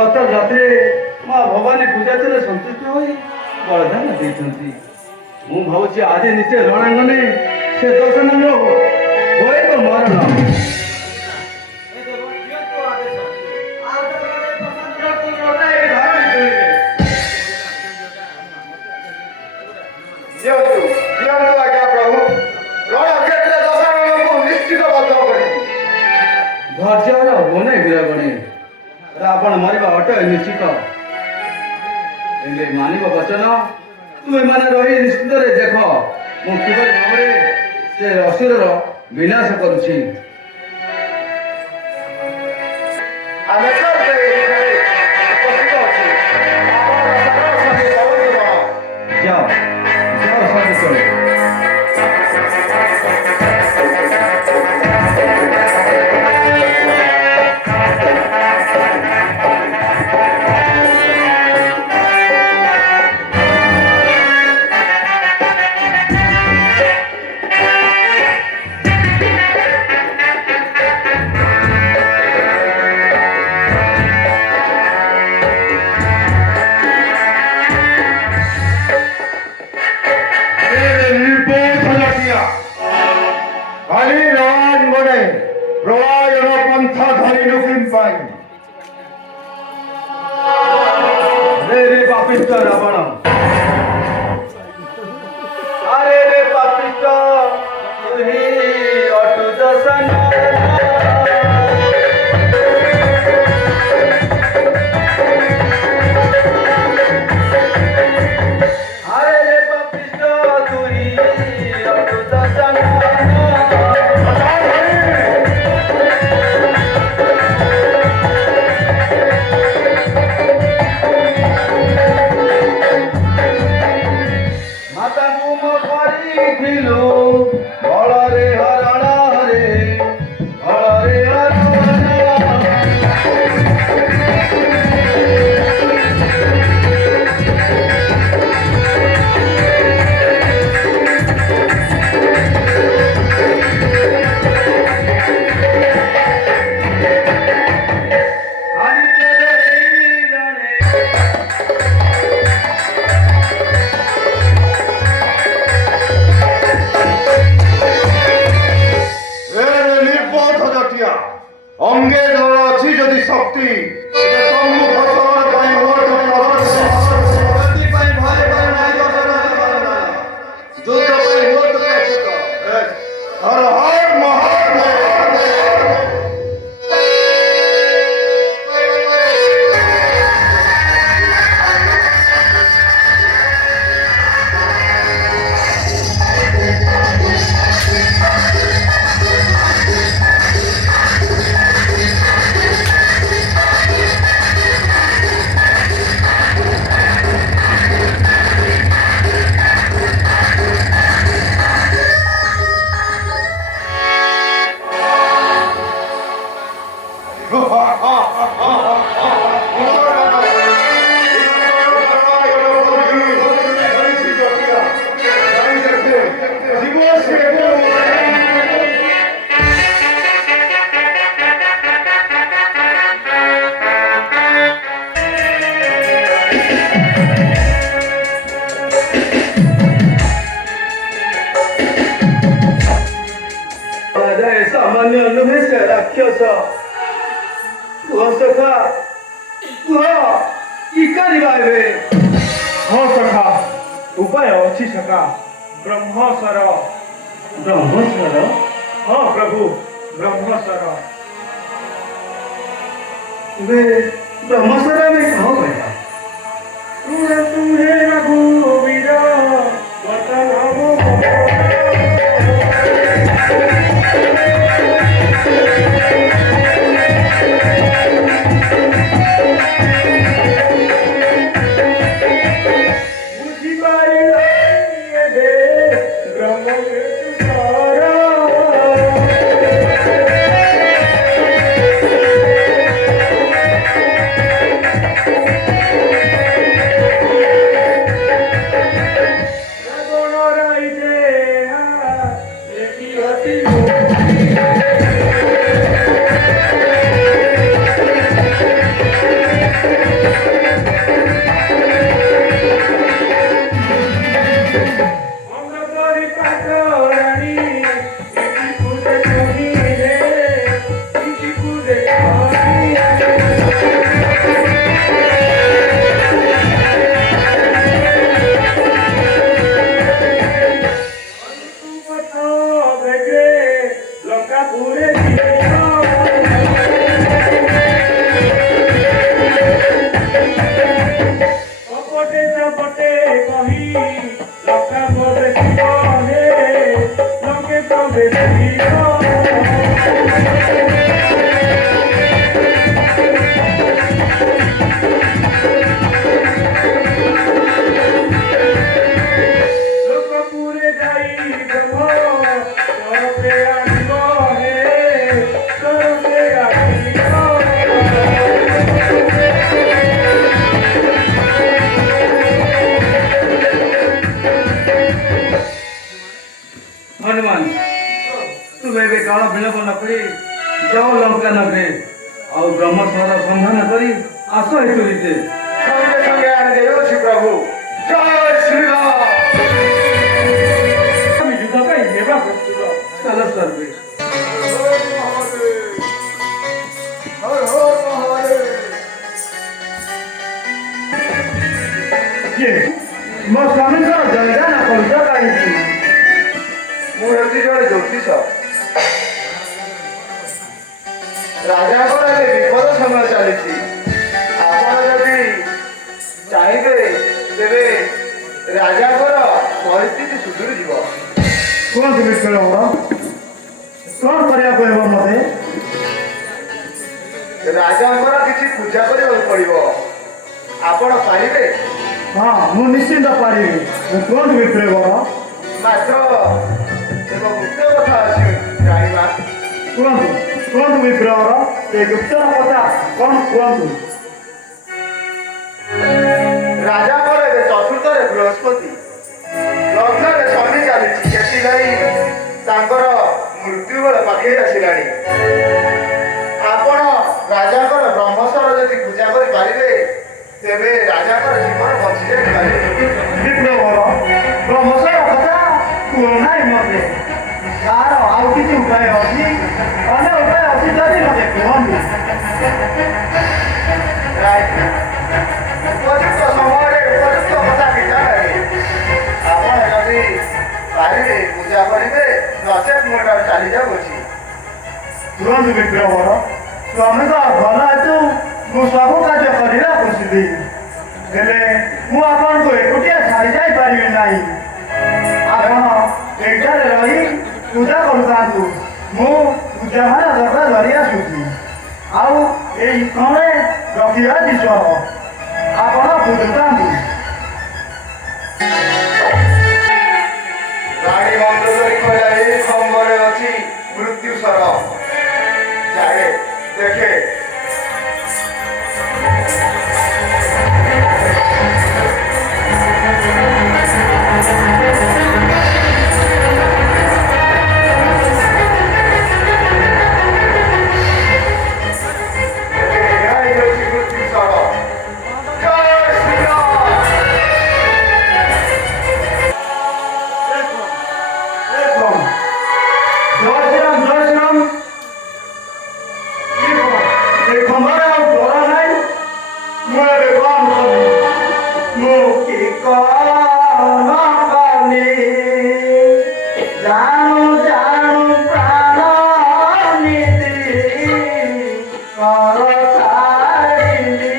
গত রাত্রে মা ভবানী ପୂଜାରେ ସନ୍ତୁଷ୍ଟ ହୋଇ ବରଦାନ ଦେଇଛନ୍ତି। ମୁଁ ଭାବୁଛି ଆଜି ନିଶ୍ଚୟ ରଣାଙ୍ଗନେ ସେ ଦର୍ଶନ ମିଳିବ ହୁଏତ ମୋର ନାମ ଧୈର୍ଯ୍ୟର ବନେ ଗିରଗଣେ ରାବଣ ମରିବା ଅଟେ ନିଶ୍ଚିତ। ହେଲେ ମାନିବ ବଚନ ତୁମେ ମାନେ ରହି ନିଶ୍ଚିତରେ ଦେଖ ମୁଁ କିଭଳି ଭାବରେ ସେ ଅସୁରର ବିନାଶ କରୁଛି। ଯାଅ ଯାଅ ସବୁ ଚଳେ। পাপিষ্ট রাবণ, আরে রে পাপিষ্ট তুই অটুট সন আরে রে পাপিষ্ট তুই অটুট সন বলরে হরণ রে বলরে হরণ অঙ্গে ধর আছে যদি শক্তি सामान्य नुहे से राक्षस सखा कि करिबाइबे। हाँ सखा उपाय अच्छी सखा ब्रह्मस्वर। ब्रह्मस्वर? हाँ प्रभु ब्रह्मस्वर। वे ब्रह्मस्वर में कहो गया तुम्हें रघुवीर वतन ଆସ ହେତୁରିତେ সঙ্গে সঙ্গে আনি দেଉଛି প্রভু। জয় শ্রীরাম। আমি যুদ্ধ ପାଇଁ ହେବା ପ୍ରସ୍ତୁତ। ଚାଲ ସର୍ବେ হর হর মহাদেব। କିଏ ମୋ ସ୍ୱାମୀଙ୍କର ଜୟଗାନ କରୁଛ କାହିଁକି? ମୁଁ ହେଉଛି ଜଣେ ଜ୍ୟୋତିଷ। ରାଜାଙ୍କର ଏବେ ବିପଦ ସମୟ ଚାଲିଛି। ଆପଣ ଯଦି ଚାହିଁବେ ତେବେ ରାଜାଙ୍କର ପରିସ୍ଥିତି ସୁଧୁରିଯିବ। କୁହନ୍ତୁ ବିକ୍ରମ କ'ଣ କରିବାକୁ ହେବ ମୋତେ? ରାଜାଙ୍କର କିଛି ପୂଜା କରିବାକୁ ପଡ଼ିବ। ଆପଣ ପାରିବେ? ହଁ ମୁଁ ନିଶ୍ଚିନ୍ତ ପାରିବି। କୁହନ୍ତୁ ବିକ୍ରମ ମାତ୍ର ଏକ ଗୁପ୍ତ କଥା ଅଛି ଜାଣିବା। କୁହନ୍ତୁ କୁହନ୍ତୁ ବିକ୍ରମ ସେ ଗୁପ୍ତର କଥା କ'ଣ କୁହନ୍ତୁ? ରାଜାଙ୍କର ଏବେ ଚତୁର୍ଥରେ ବୃହସ୍ପତି, ଲଗ୍ନରେ ଶନି ଚାଲିଛି। ସେଥିପାଇଁ ତାଙ୍କର ମୃତ୍ୟୁବେଳ ପାଖେଇ ଆସିଲାଣି। ଆପଣ ରାଜାଙ୍କର ବ୍ରହ୍ମସ୍ୱର ଯଦି ପୂଜା କରିପାରିବେ ତେବେ ରାଜାଙ୍କର ଜୀବନ ବଞ୍ଚି ଯାଇପାରେ। ବିକ୍ରମର ବ୍ରହ୍ମସ୍ୱର କଥା କୁହ ନାହିଁ ମୋତେ। ତାର ଆଉ କିଛି ଉପାୟ ଅଛି? ଅନ୍ୟ ଉପାୟ ଅଛି ଯଦି ମୋତେ କୁହନ୍ତୁ। ଉପଯୁକ୍ତ ସମୟରେ ଉପଯୁକ୍ତ କଥା ବିଚାର ହେବେ। ଆପଣ ଯଦି ପାରିବେ ପୂଜା କରିବେ, ନଚେତ୍ ମୁଁ ଏଠାରୁ ଚାଲି ଯାଉଅଛି। କୁହନ୍ତୁ ବିକ୍ରମର ସ୍ୱାମୀଙ୍କ ଭଲ ହେତୁ ମୁଁ ସବୁ କାର୍ଯ୍ୟ କରିବା ପ୍ରସିଦ୍ଧି। ହେଲେ ମୁଁ ଆପଣଙ୍କୁ ଏକୁଟିଆ ଛାଡ଼ି ଯାଇପାରିବି ନାହିଁ। ଆପଣ ଏଠାରେ ରହି ପୂଜା କରୁଥାନ୍ତୁ। ମୁଁ ପୂଜାମାନ ଦରକାର ଧରି ଆସୁଛି। ଆଉ ଏଇ କଣେ ରଖିବା ଜିନିଷ ଆପଣ ବୁଝୁଥାନ୍ତୁ। ଗାଡ଼ି ବନ୍ଦ କରି କହିଲା ଏଇ ଖମ୍ବରେ ଅଛି ମୃତ୍ୟୁ ସ୍ୱର। ଯାଏ ଦେଖେ। ଏଇ ହେଉଛି ମୃତ୍ୟୁ ସ୍ୱର। ଜୟ ଶ୍ରୀରାମ। ଜୟ ଶ୍ରୀରାମ ଜୟ ଶ୍ରୀରାମ। ଏ ଖମ୍ବରେ ଆଉ ଡର ନାହିଁ। ମୁଁ ଏବେ କ'ଣ କଲି? ମୁଁ କି କ'ଣ କଲି? ଜାଣୁ ଜାଣୁ ପ୍ରାଣ ନିଧି କର ଛାଡ଼ିଲି।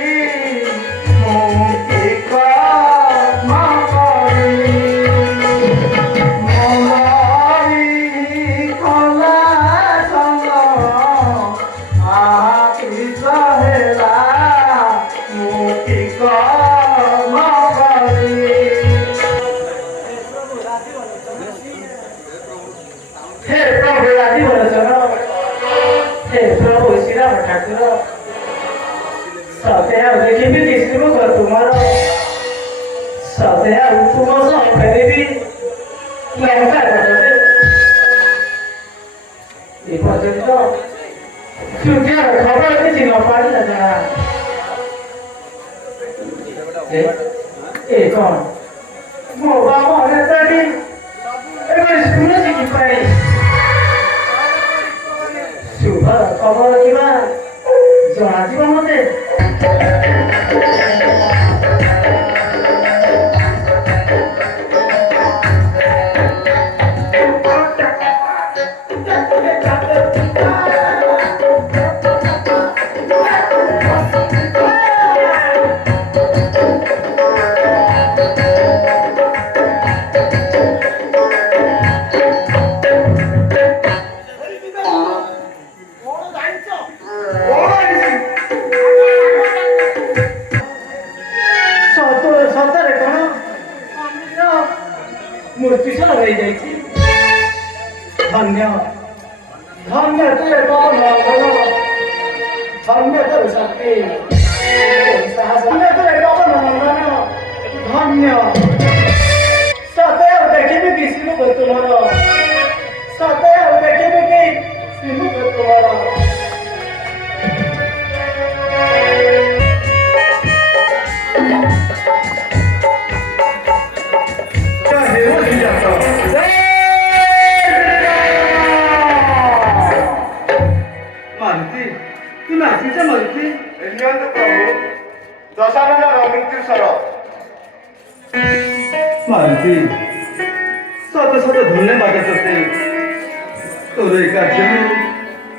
ମୁଁ କି କ'ଣ କଲି? ମନରି ଖୋଲା ସଙ୍ଗ ଆକିସ ହେଲା। ମୁଁ କି କ'ଣ କଲି? हे प्रभु राजी बलोचन, हे प्रभु श्रीराम ठाकुर, सते ଆଉ ଦେଖିବି ଶ୍ରୀମୁଖ ତୁମର। ସତେ ଆଉ ତୁମ ସହ ଫେରିବି ଲଙ୍କା ଘାଟରେ। ଏପର୍ଯ୍ୟନ୍ତ ସୂର୍ଯ୍ୟର ଖବର କିଛି ନ ପାଇଲା ଜଣା। ଏ କ'ଣ ମୋ ବାବା ନେତାଟି ଏବେ ଶୁଣୁଛି କିପରି? ଶୁଭ ଖବର କିମ୍ବା ଜଣାଯିବ ମୋତେ। ସତରେ କ'ଣ ମୂର୍ତ୍ତିଶର ହୋଇଯାଇଛି? ଧନ୍ୟ ଧନ୍ୟ ତୁଏ ପବନ ମଙ୍ଗଳ, ଧନ୍ୟ ତୋର ଶକ୍ତି ସାହସ, ଧନ୍ୟ ତୁଏ ପବନ ମଙ୍ଗଳ, ଧନ୍ୟ। ସତେ ଆଉ ଦେଖିବି କି ଶ୍ରୀମୁଖ ତୁମର? ସତେ ଆଉ ଦେଖିବି କି ଶ୍ରୀମୁଖ ତୁମର? ଦଶାନନର ମୃତ୍ୟୁ ସର ମାରୁତି ସତ ସତ ଧନ୍ୟବାଦ ତୋତେ। ତୋର ଏ କାର୍ଯ୍ୟକୁ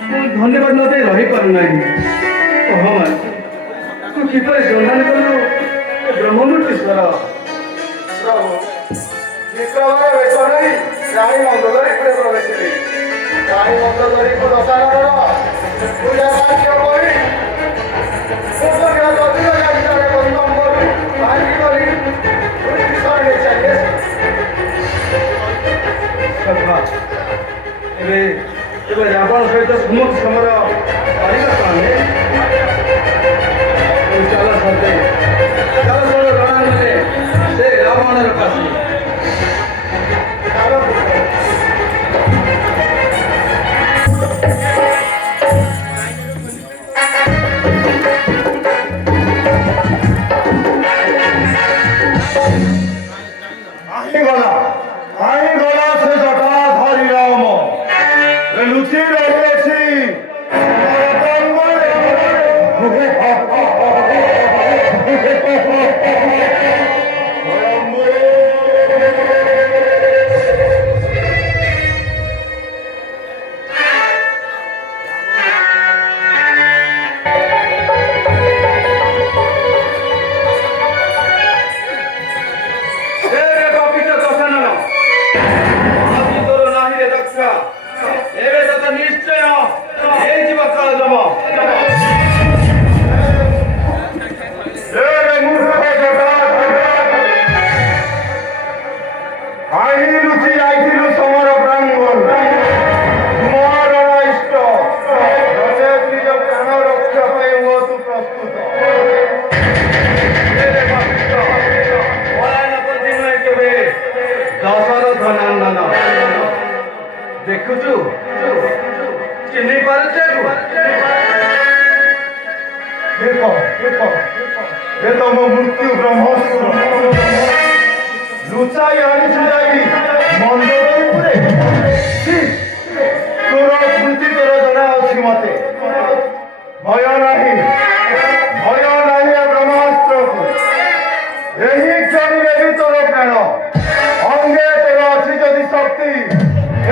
ମୁଁ ଧନ୍ୟବାଦ ନ ଦେଇ ରହିପାରୁନାହିଁ। କହ ମାରୁତି, ତୁ କିପରି ସନ୍ଧାନ କଲୁ ଏ ବ୍ରହ୍ମମୂର୍ତ୍ତୀଶ୍ୱର? ପ୍ରଭୁ ବିକ୍ରମର ବେଶ ନେଇ ରାଣୀ ମନ୍ଦୋଦରୀପୁରେ ପ୍ରବେଶିଲି। ରାଣୀ ମନ୍ଦୋଦରୀକୁ ଦଶାନନର ପୂଜା କାର୍ଯ୍ୟ କରି ଏବେ ଏବେ ରାବଣ ସହିତ ସୁମୁଖ ସମର କରିବା ପାଇଁ ଚାଲ ସତେ ଚାଲ ଚାଲ ରଣାଙ୍ଗରେ ସେ ରାବଣର କାଶୀ। আহিগলা সে জটাধারী রাম লুচি রয়েছি ଦେଖୁଛୁ ଚିହ୍ନି ପାରୁଛେ? ଦେଖ ଦେଖ ଏ ତମ ମୃତ୍ୟୁ ବ୍ରହ୍ମସ୍ତ୍ର ଲୁଚାଇ ଆଣିଛୁ ଯାଇ ମନ୍ଦୋଦରୀପୁରେ। ତୋର ସ୍ମୃତି ତୋର ଜଣା ଅଛି ମତେ। ଭୟ ନାହିଁ ଏ ବ୍ରହ୍ମାସ୍ତ୍ରକୁ। ଏହି କ୍ଷଣରେ ବି ତୋର ପ୍ରାଣ ଅଙ୍ଗେ ତୋର ଅଛି ଯଦି ଶକ୍ତି,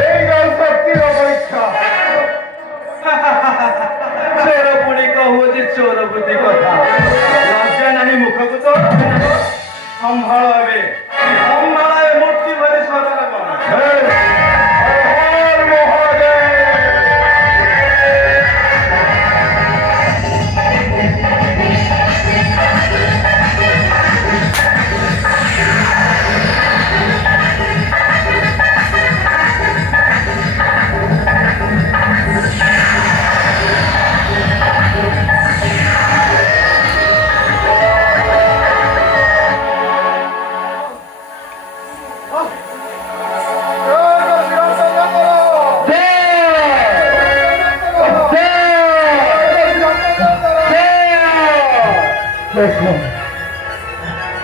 এই যাও শক্তির পরীক্ষা। ଚୋର ପୁଣି କହୁଛି ଚୋର ବୁଦ୍ଧି କଥା। ଲଜ୍ଜା ନାହିଁ ମୁଖକୁ ତ? ସମ୍ଭାଳ ଏବେ ସମ୍ଭାଳ ଏ ମୂର୍ତ୍ତି ଭରି ସଦର କଣ?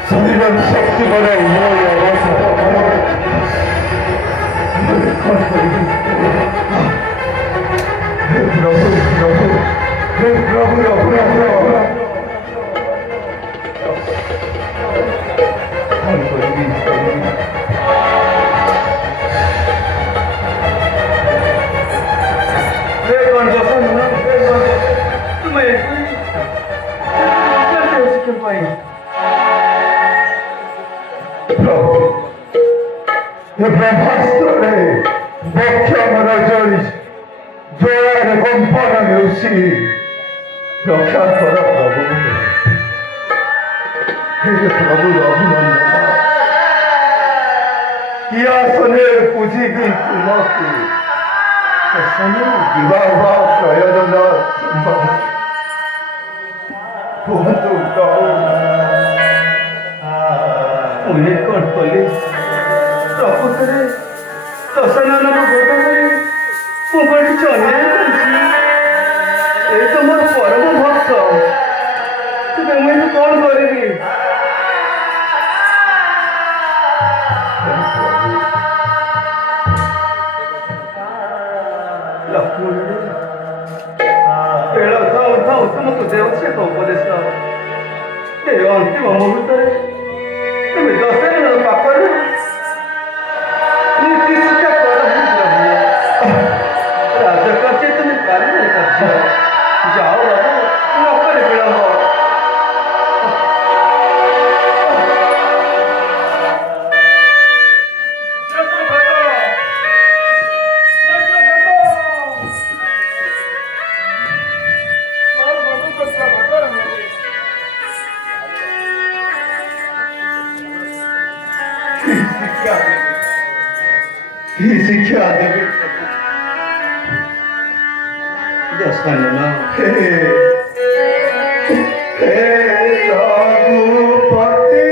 শরীরের শক্তি বলে মই অবস্থা প্রভু তুমি ব্রহ্মাস্ত্রে বক্ষ আমার জড়ি জোয়ার কম্পন হেউছি। রক্ষা কর প্রভু, হে প্রভুর অভিনন্দন। কি আসনে পুঁজিবি তোমাকে বিবাহ প্রয়োজন সম্ভব କୁହନ୍ତୁ ପ୍ରଭୁ। ପୁଣି କ'ଣ କଲି? ପ୍ରକୃତରେ ଦଶାନନକୁ ବୋଧ କରି ମୁଁ କ'ଣ କିଛି ଅନ୍ୟାୟ କରିଛି? ଏ ତ ମୋର ପରମ ଭକ୍ତ, ତେବେ ମୁଁ ଏଠୁ କ'ଣ କରିବି? ଲକ୍ଷ୍ମଣ ବେଳ ଥାଉ ଥାଉ ତୁମକୁ ଦେଉଛି ଏକ ଉପଦେଶ। ଏ ଅନ୍ତିମ ମୁହୂର୍ତ୍ତରେ তুমি দশের পাপরে নীতি শিক্ষা করা রাজা কাছে তুমি পারি না কাজ যাও বাবু নকরে বিলম্ব শিক্ষা দেবে দশানন রঘুপতি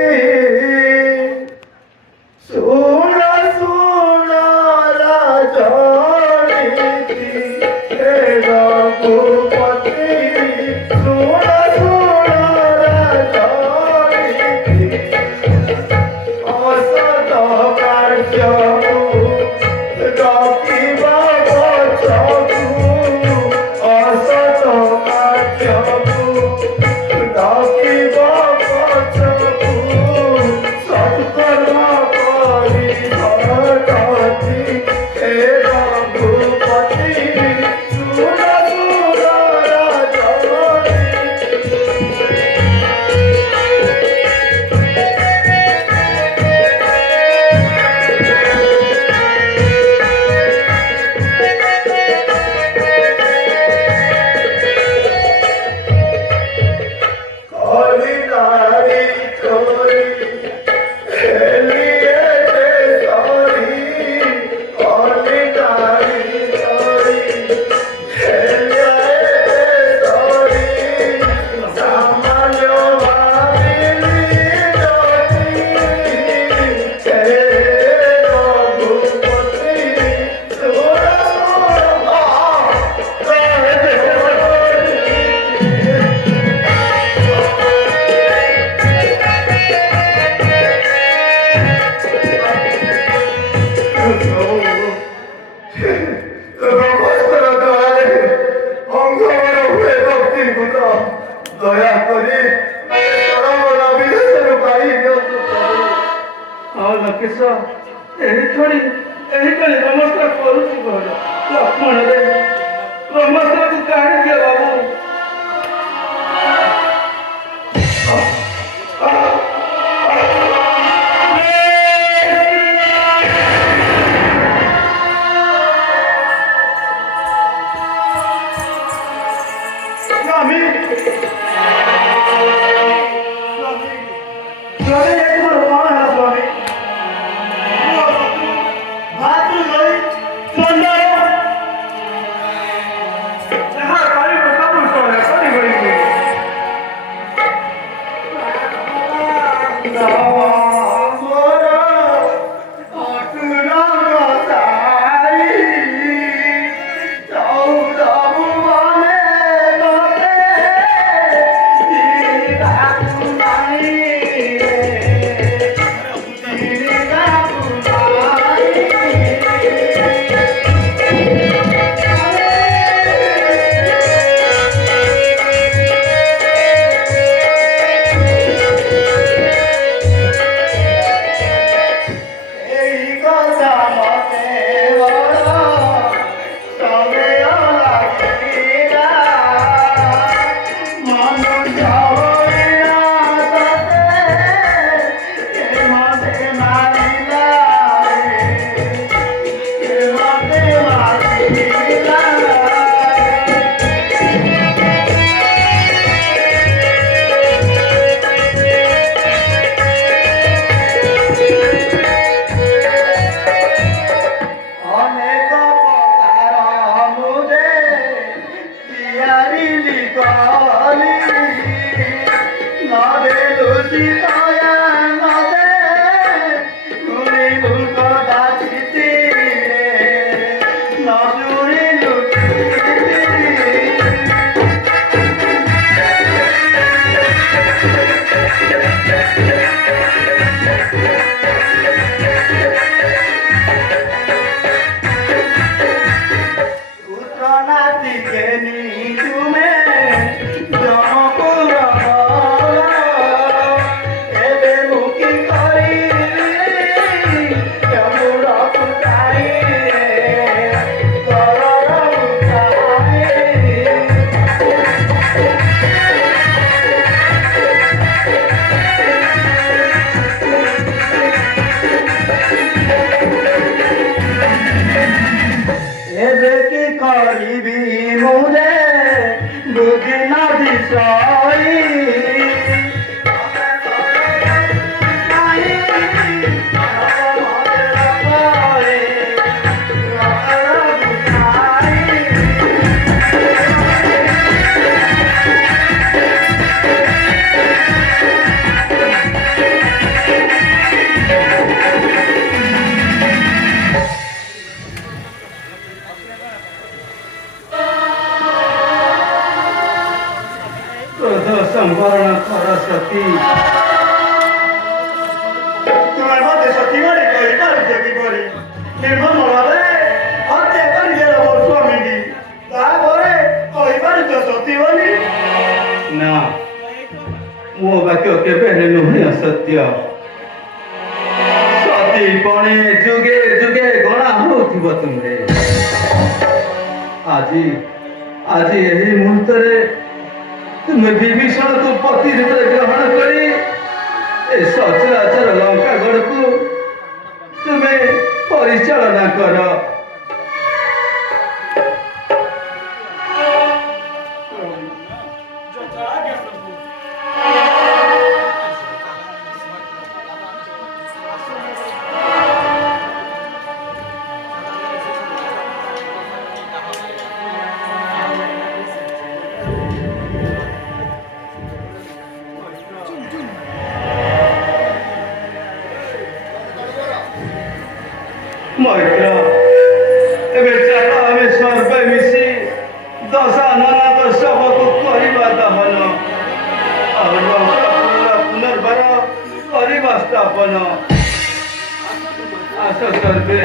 শুন শুন রাজনীতি রঘুপতি শুন শুন রাজনীতি অসত কার্য ବ୍ରହ୍ମାସ୍ତ୍ର କରୁଛି କଣ ଲକ୍ଷ୍ମଣରେ ବ୍ରହ୍ମାସ୍ତ୍ରକୁ କାଢି ଦିଅ ବାବୁ ଦୀର୍ଘ ମନରେ ହତ୍ୟା କରିଦେଲା ମୋ ସ୍ୱାମୀକି। ତାପରେ କହିପାରିଛ ସତୀ ବୋଲି? ନା ମୋ ବାକ୍ୟ କେବେ ହେଲେ ନୁହେଁ ଅସତ୍ୟ। ସତୀ ପଣେ ଯୁଗେ ଯୁଗେ ଗଣା ହଉଥିବ ତୁମରେ। ଆଜି ଆଜି ଏହି ମୁହୂର୍ତ୍ତରେ ତୁମେ ବିଭୀଷଣକୁ ପତି ରୂପରେ ଗ୍ରହଣ କରି ଏ ସଚରାଚର ଲଙ୍କା ଗଡ଼କୁ ତୁମେ ପରିଚାଳନା କର। ମୈତ୍ର ଏବେ ଚାଲ ଆମେ ସର୍ବେ ମିଶି ଦଶାନନଙ୍କ ଶବକୁ କରିବା ଦହନ ଆଉ ଲଙ୍କାପୁରର ପୁନର୍ବାର କରିବା ସ୍ଥାପନ। ଆସ ସର୍ବେ।